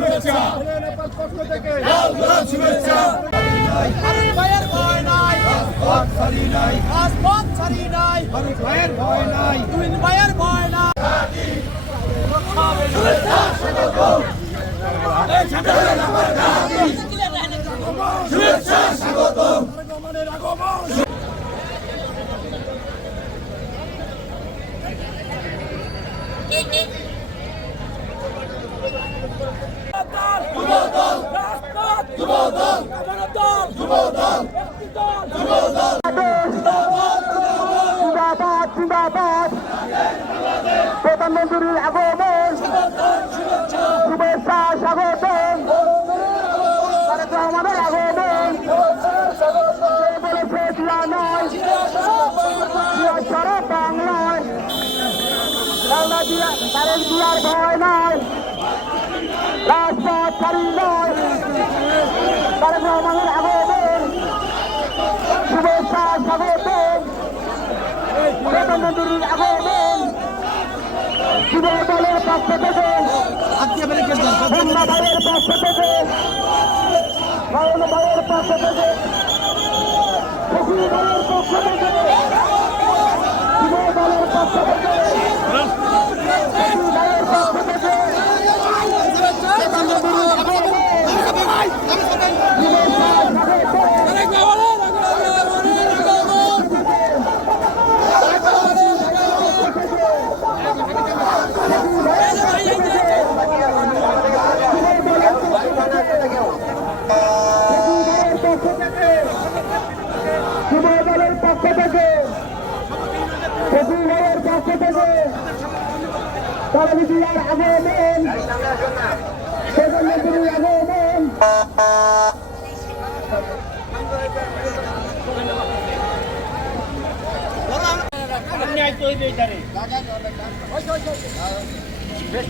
শুভেচ্ছা পক্ষ থেকে লাল গোলাপ শুভেচ্ছা ফারুক ভাইয়ের ভয় নাই রাজপথ ছাড়ি নাই রাজপথ ছাড়ি নাই ফারুক ভাইয়ের ভয় নাই তুহিন ভাইয়ের ভয় নাই শুভেচ্ছা স্বাগত শুভেচ্ছা স্বাগত প্রধানমন্ত্রীর আগমন শুভেচ্ছা স্বাগতম আমাদের আগমন বলেছে দিয়া নয় সারা বাংলায় তারেক দিয়ার ভয় নয় রাজপথ ছাড়ি নয় তারেক রহমানের আগমন শুভেচ্ছা স্বাগতম প্রধানমন্ত্রীর আগমন যুব দলের পক্ষ থেকে ভাইয়ের পক্ষ থেকে ভাইয়ের পক্ষ থেকে দলের পক্ষ থেকে যুব দলের পক্ষ থেকে ভাইয়ের পক্ষ থেকে যুবদলের পক্ষ থেকে ভাইয়ের পক্ষ থেকে তারাবিদিয়ার আগমন প্রধানমন্ত্রীর আগমন বেশ